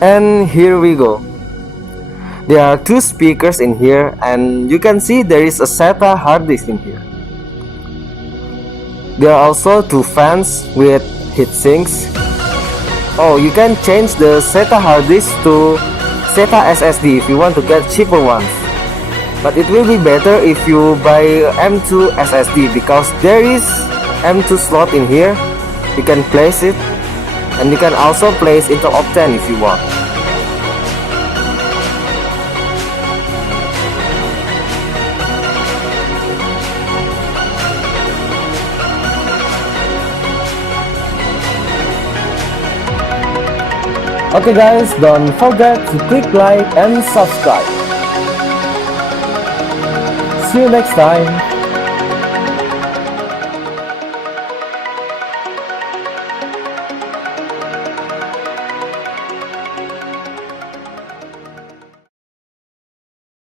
And here we go. There are two speakers in here, and you can see there is a SATA hard disk in here. There are also two fans with heat sinks. Oh, you can change the SATA hard disk to SATA SSD if you want to get cheaper ones. But it will be better if you buy M2 SSD because there is M2 slot in here. You can place it, and you can also place Intel Optane if you want. Okay guys, don't forget to click like and subscribe. See you next time.